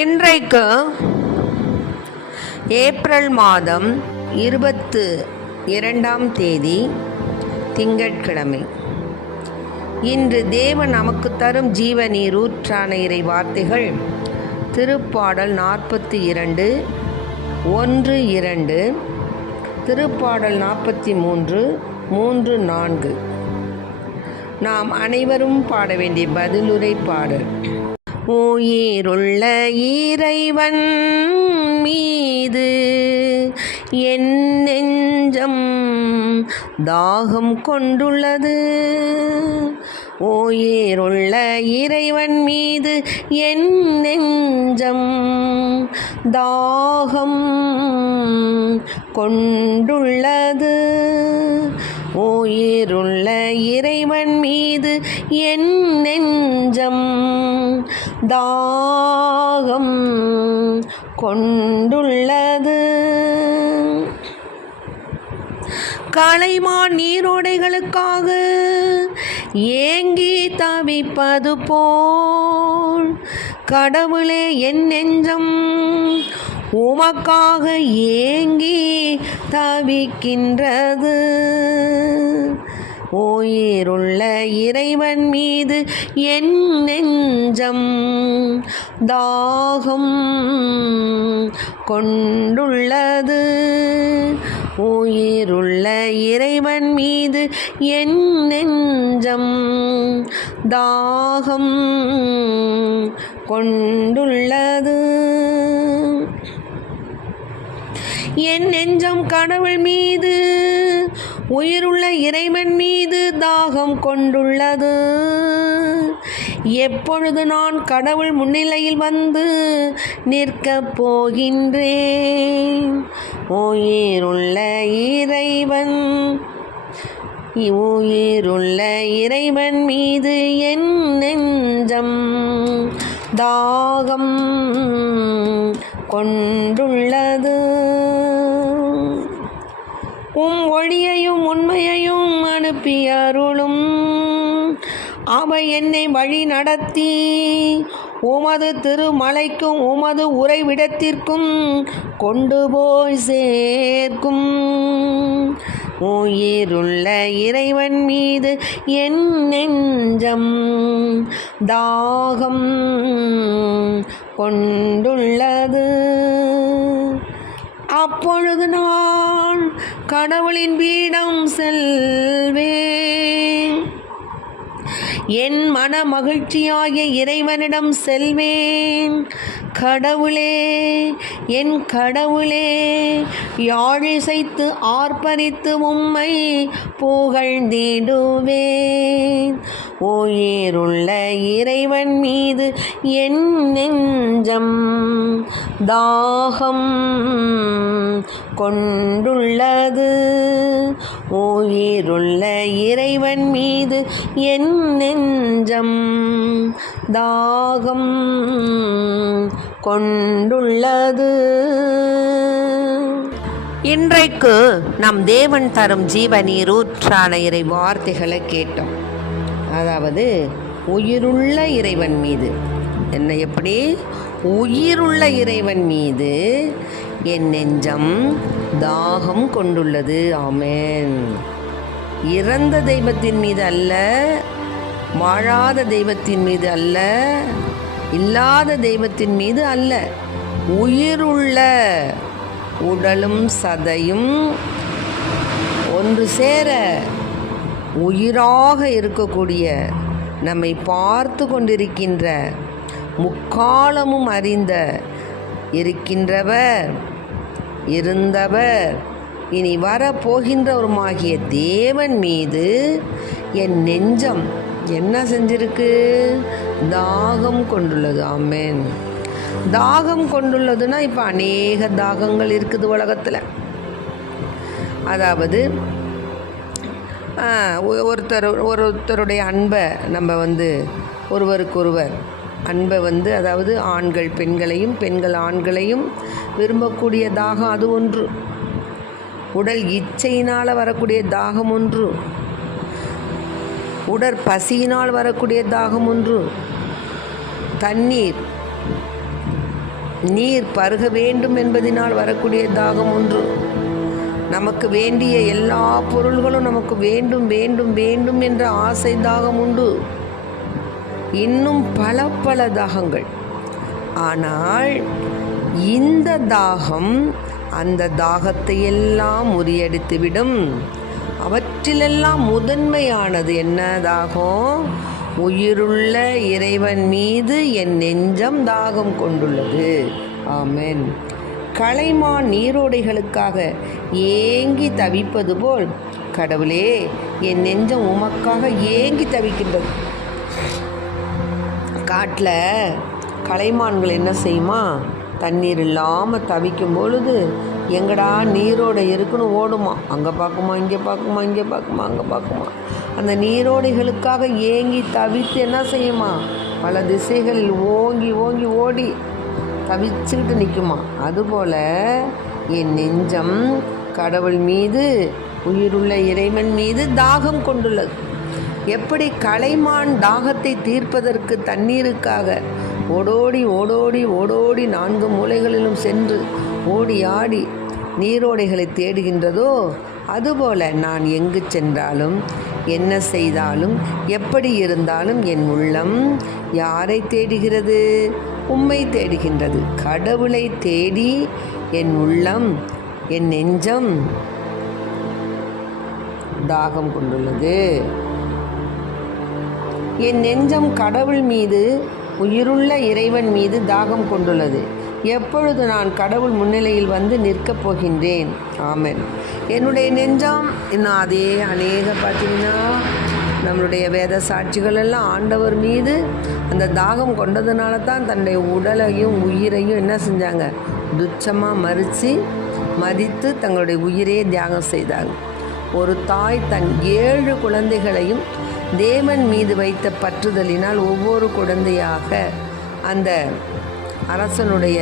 இன்றைக்கு ஏப்ரல் மாதம் 22ஆம் தேதி திங்கட்கிழமை. இன்று தேவன் நமக்கு தரும் ஜீவ நீரூற்றான இறை வார்த்தைகள் திருப்பாடல் 42 1-2, திருப்பாடல் 43 3-4. நாம் அனைவரும் பாட வேண்டிய பதிலுரை பாடல். உயிருள்ள இறைவன் மீது என் நெஞ்சம் தாகம் கொண்டுள்ளது. உயிருள்ள இறைவன் மீது என் நெஞ்சம் தாகம் கொண்டுள்ளது. உயிருள்ள இறைவன் மீது என் நெஞ்சம் தாகம் கொண்டுள்ளது. கலைமான் நீரோடைகளுக்காக ஏங்கி தவிப்பது போல் கடவுளே என் நெஞ்சம் உமக்காக ஏங்கி தவிக்கின்றது. உயிருள்ள இறைவன் மீது என் நெஞ்சம் தாகம் கொண்டுள்ளது. உயிருள்ள இறைவன் மீது என் நெஞ்சம் தாகம் கொண்டுள்ளது. என் நெஞ்சம் கடவுள் மீது, உயிருள்ள இறைவன் மீது தாகம் கொண்டுள்ளது. எப்பொழுது நான் கடவுள் முன்னிலையில் வந்து நிற்கப் போகின்றேன். உயிருள்ள இறைவன் மீது என் நெஞ்சம் தாகம் கொண்டுள்ளது. ஒளியையும் உண்மையையும் அனுப்பி அருளும். அவை என்னை வழி நடத்தி உமது திருமலைக்கும் உமது உறைவிடத்திற்கும் கொண்டு போய் சேர்க்கும். உயிருள்ள இறைவன் மீது என் நெஞ்சம் தாகம் கொண்டுள்ளது. அப்பொழுது நான் கடவுளின் பீடம் செல்வேன். என் மன மகிழ்ச்சியாகிய இறைவனிடம் செல்வேன். கடவுளே, என் கடவுளே, யாழிசைத்து ஆர்ப்பரித்து உம்மை புகழ்ந்திடுவேன். உயிருள்ள இறைவன் மீது என் நெஞ்சம் தாகம் கொண்டுள்ளது. உயிருள்ள இறைவன் மீது என் நெஞ்சம் தாகம் கொண்டுள்ளது. இன்றைக்கு நம் தேவன் தரும் ஜீவ நீரூற்றான இறை வார்த்தைகளை கேட்டோம். அதாவது உயிருள்ள இறைவன் மீது எப்படி? உயிருள்ள இறைவன் மீது என் நெஞ்சம் தாகம் கொண்டுள்ளது. ஆமென். இறந்த தெய்வத்தின் மீது அல்ல, வாழாத தெய்வத்தின் மீது அல்ல, இல்லாத தெய்வத்தின் மீது அல்ல, உயிருள்ள உடலும் சதையும் ஒன்று சேர உயிராக இருக்கக்கூடிய, நம்மை பார்த்து கொண்டிருக்கின்ற, முக்காலமும் அறிந்த, இருக்கின்றவர், இருந்தவர், இனி வரப்போகின்றவருமாகிய தேவன் மீது என் நெஞ்சம் என்ன செஞ்சிருக்கு? தாகம் கொண்டுள்ளது. ஆமென். தாகம் கொண்டுள்ளதுன்னா இப்போ அநேக தாகங்கள் இருக்குது உலகத்தில். அதாவது ஒருத்தருடைய அன்பை நம்ம ஒருவருக்கொருவர் அன்பை அதாவது ஆண்கள் பெண்களையும் பெண்கள் ஆண்களையும் விரும்பக்கூடிய தாகம் அது ஒன்று. உடல் இச்சையினால் வரக்கூடிய தாகம் ஒன்று. உடற்பசியினால் வரக்கூடிய தாகம் ஒன்று. தண்ணீர் நீர் பருக வேண்டும் என்பதினால் வரக்கூடிய தாகம் ஒன்று. நமக்கு வேண்டிய எல்லா பொருள்களும் நமக்கு வேண்டும் வேண்டும் வேண்டும் என்ற ஆசை தாகம் உண்டு. இன்னும் பல பல தாகங்கள். ஆனால் இந்த தாகம் அந்த தாகத்தை எல்லாம் முறியடித்துவிடும். அவற்றிலெல்லாம் முதன்மையானது என்ன தாகம்? உயிருள்ள இறைவன் மீது என் நெஞ்சம் தாகம் கொண்டுள்ளது. ஆமென். கலைமான் நீரோடைகளுக்காக ஏங்கி தவிப்பது போல் கடவுளே, என் நெஞ்சம் உமக்காக ஏங்கி தவிக்கின்றது. காட்டில் கலைமான்கள் என்ன செய்யுமா? தண்ணீர் இல்லாமல் தவிக்கும் பொழுது எங்கடா நீரோடை இருக்குன்னு ஓடுமா. அங்கே பார்க்குமா, இங்கே பார்க்குமா, இங்கே பார்க்குமா, அங்கே பார்க்குமா. அந்த நீரோடைகளுக்காக ஏங்கி தவித்து என்ன செய்யுமா? பல திசைகளில் ஓங்கி ஓங்கி ஓடி தவிச்சுக்கிட்டு நிற்குமா. அதுபோல் என் நெஞ்சம் கடவுள் மீது, உயிருள்ள இறைவன் மீது தாகம் கொண்டுள்ளது. எப்படி கலைமான் தாகத்தை தீர்ப்பதற்கு தண்ணீருக்காக ஓடோடி ஓடோடி ஓடோடி 4 மூலைகளிலும் சென்று ஓடி ஆடி நீரோடைகளை தேடுகின்றதோ, அதுபோல நான் எங்கு சென்றாலும் என்ன செய்தாலும் எப்படி இருந்தாலும் என் உள்ளம் யாரை தேடுகிறது? உம்மை தேடுகின்றது. கடவுளை தேடி என் உள்ளம், என் நெஞ்சம் தாகம் கொண்டுள்ளது. என் நெஞ்சம் கடவுள் மீது, உயிருள்ள இறைவன் மீது தாகம் கொண்டுள்ளது. எப்பொழுது நான் கடவுள் முன்னிலையில் வந்து நிற்கப் போகின்றேன். ஆமென். என்னுடைய நெஞ்சம் இன்னும் அதே பார்த்தீங்கன்னா நம்மளுடைய வேத சாட்சிகள் எல்லாம் ஆண்டவர் மீது அந்த தாகம் கொண்டதுனால தான் தன்னுடைய உடலையும் உயிரையும் என்ன செஞ்சாங்க? துச்சமாக மதித்து தங்களுடைய உயிரையே தியாகம் செய்தாங்க. ஒரு தாய் தன் 7 குழந்தைகளையும் தேவன் மீது வைத்த பற்றுதலினால் ஒவ்வொரு குழந்தையாக அந்த அரசனுடைய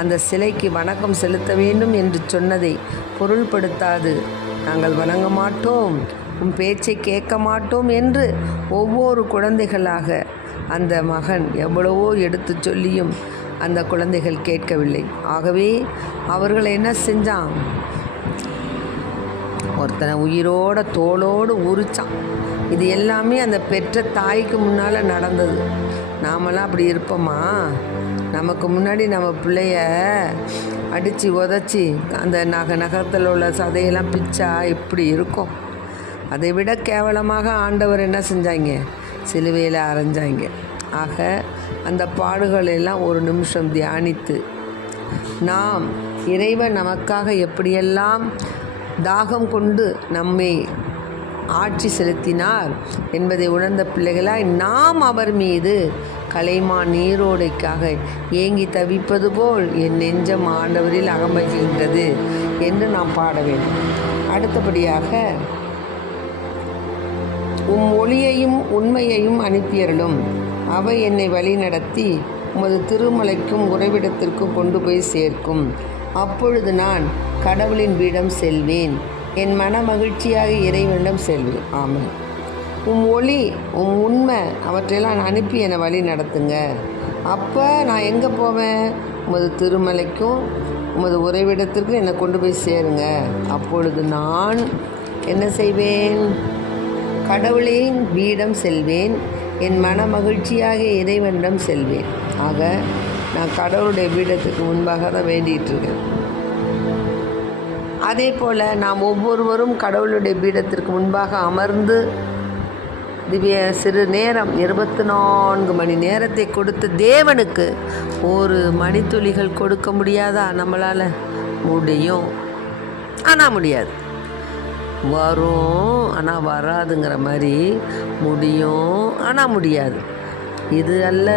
அந்த சிலைக்கு வணக்கம் செலுத்த வேண்டும் என்று சொன்னதை பொருள்படுத்தாது, நாங்கள் வணங்க மாட்டோம், உன் பேச்சை கேட்க மாட்டோம் என்று ஒவ்வொரு குழந்தைகளாக அந்த மகன் எவ்வளவோ எடுத்து சொல்லியும் அந்த குழந்தைகள் கேட்கவில்லை. ஆகவே அவர்களை என்ன செஞ்சான்? ஒருத்தனை உயிரோட தோளோடு உரிச்சான். இது எல்லாமே அந்த பெற்ற தாய்க்கு முன்னால் நடந்தது. நாமெல்லாம் அப்படி இருப்போமா? நமக்கு முன்னாடி நம்ம பிள்ளைய அடித்து உதச்சி அந்த நகரத்தில் உள்ள சதையெல்லாம் பிச்சா எப்படி இருக்கும்? அதை விட கேவலமாக ஆண்டவர் என்ன செஞ்சாங்க? சிலுவையில் அரைஞ்சாங்க. ஆக அந்த பாடுகள் எல்லாம் ஒரு நிமிஷம் தியானித்து நாம் இறைவன் நமக்காக எப்படியெல்லாம் தாகம் கொண்டு நம்மை ஆட்சி செலுத்தினார் என்பதை உணர்ந்த பிள்ளைகளாய் நாம் அவர் மீது கலைமான் நீரோடைக்காக ஏங்கி தவிப்பது போல் என் நெஞ்சம் ஆண்டவரில் அகமகிழ்கின்றது என்று நாம் பாட வேண்டும். அடுத்தபடியாக, உம் ஒளியையும் உண்மையையும் அனுப்பியருளும், அவை என்னை வழிநடத்தி உமது திருமலைக்கும் உறைவிடத்திற்கும் கொண்டு போய் சேர்க்கும். அப்பொழுது நான் கடவுளின் வீடம் செல்வேன், என் மன மகிழ்ச்சியாக இறைவனிடம் செல்வேன். ஆமென். உம் ஒளி, உம் உண்மை அவற்றையெல்லாம் அனுப்பி என்னை வழி நடத்துங்க. அப்போ நான் எங்கே போவேன்? உமது திருமலைக்கும் உமது உறைவிடத்திற்கும் என்னை கொண்டு போய் சேருங்க. அப்பொழுது நான் என்ன செய்வேன்? கடவுளின் வீடம் செல்வேன், என் மன மகிழ்ச்சியாக இறைவனிடம் செல்வேன். ஆக நான் கடவுளுடைய வீடத்துக்கு முன்பாக தான் வேண்டிகிட்ருக்கேன். அதே போல் நாம் ஒவ்வொருவரும் கடவுளுடைய பீடத்திற்கு முன்பாக அமர்ந்து சிறு நேரம் 24 மணி நேரத்தை கொடுத்து தேவனுக்கு ஒரு மணித்துளிகள் கொடுக்க முடியாதா? நம்மளால் முடியும், ஆனால் முடியாது. வரும் ஆனால் வராதுங்கிற மாதிரி முடியும், ஆனால் முடியாது. இது அல்ல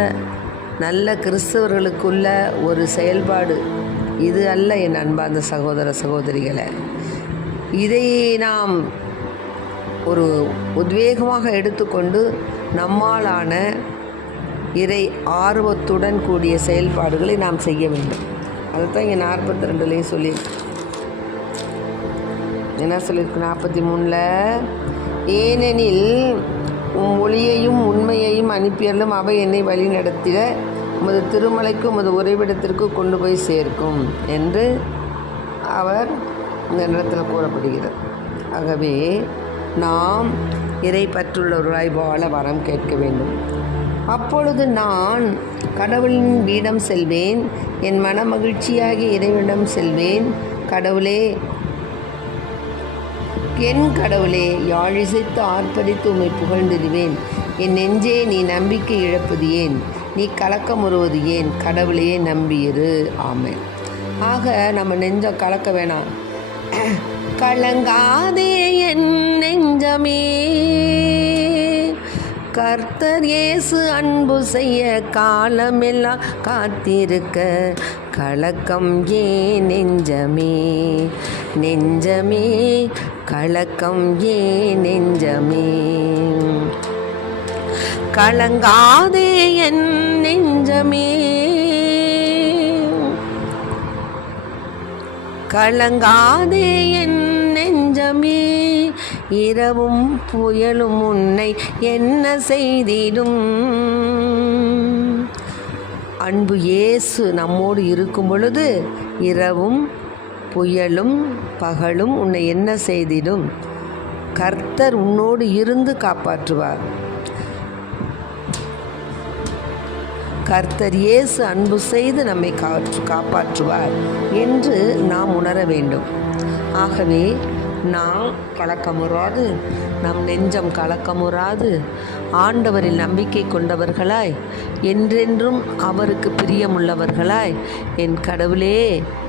நல்ல கிறிஸ்தவர்களுக்குள்ள ஒரு செயல்பாடு. இது அல்ல என் அன்பார்ந்த சகோதர சகோதரிகளை. இதை நாம் ஒரு உத்வேகமாக எடுத்துக்கொண்டு நம்மாலான இறை ஆர்வத்துடன் கூடிய செயல்பாடுகளை நாம் செய்ய வேண்டும். அதுதான் இங்கே 42லையும் சொல்லியிருக்கு. என்ன சொல்லியிருக்கு? 43ல், ஏனெனில் உம் ஒளியையும் உண்மையையும் அனுப்பியலும் அவை என்னை வழி நடத்திட உமது திருமலைக்கு உமது உறைவிடத்திற்கு கொண்டு போய் சேர்க்கும் என்று அவர் இந்த இடத்தில் கூறப்படுகிறது. ஆகவே நாம் இறை பற்றுள்ளவராய் வாழ வரம் கேட்க வேண்டும். அப்பொழுது நான் கடவுளின் வீடம் செல்வேன், என் மன மகிழ்ச்சியாகிய இறைவனிடம் செல்வேன். கடவுளே, என் கடவுளே, யாழிசைத்து ஆர்ப்பரித்து உம்மை புகழ்ந்திடுவேன். என் நெஞ்சே, நீ நம்பிக்கை இழப்பது ஏன்? நீ கலக்கமுறுவது ஏன்? கடவுளையே நம்பியிரு. ஆமென். ஆக நம்ம நெஞ்சம் கலக்க வேணாம். கலங்காதே என் நெஞ்சமே, கர்த்தர் இயேசு அன்பு செய்ய காலமெல்லாம் காத்திருக்க. கலக்கம் ஏன் நெஞ்சமே, நெஞ்சமே, கலக்கம் ஏன் நெஞ்சமே. கலங்காதே என் நெஞ்சமே, கலங்காதே என் நெஞ்சமே. இரவும் புயலும் உன்னை என்ன செய்திடும்? அன்பு இயேசு நம்மோடு இருக்கும் பொழுது இரவும் புயலும் பகலும் உன்னை என்ன செய்திடும்? கர்த்தர் உன்னோடு இருந்து காப்பாற்றுவார். கர்த்தர் இயேசு அன்பு செய்து நம்மை காப்பாற்றுவார் என்று நாம் உணர வேண்டும். ஆகவே நாம் கலக்கமுறாது, நம் நெஞ்சம் கலக்கமுறாது, ஆண்டவரில் நம்பிக்கை கொண்டவர்களாய், என்றென்றும் அவருக்கு பிரியமுள்ளவர்களாய், என் கடவுளே,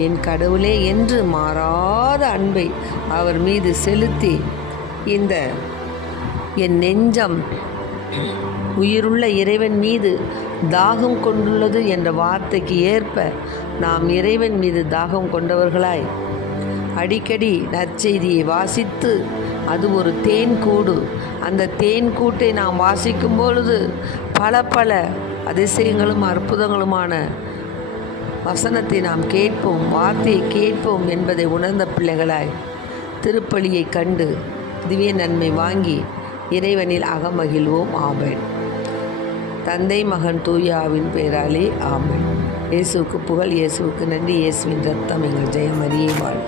என் கடவுளே என்று மாறாத அன்பை அவர் மீது செலுத்தி, இந்த என் நெஞ்சம் உயிருள்ள இறைவன் மீது தாகம் கொண்டுள்ளது என்ற வார்த்தைக்கு ஏற்ப நாம் இறைவன் மீது தாகம் கொண்டவர்களாய் அடிக்கடி நற்செய்தியை வாசித்து, அது ஒரு தேன்கூடு, அந்த தேன்கூட்டை நாம் வாசிக்கும் பொழுது பல பல அதிசயங்களும் அற்புதங்களுமான வசனத்தை நாம் கேட்போம், வார்த்தையை கேட்போம் என்பதை உணர்ந்த பிள்ளைகளாய் திருப்பலியை கண்டு திவ்ய நன்மை வாங்கி இறைவனில் அகமகிழ்வோம். ஆமென். தந்தை, மகன், தூய ஆவியின் பெயராலே ஆமென். இயேசுவுக்கு புகழ், இயேசுவுக்கு நன்றி. இயேசுவின் ரத்தம் எங்கள் ஜெயமரியே வாழ்.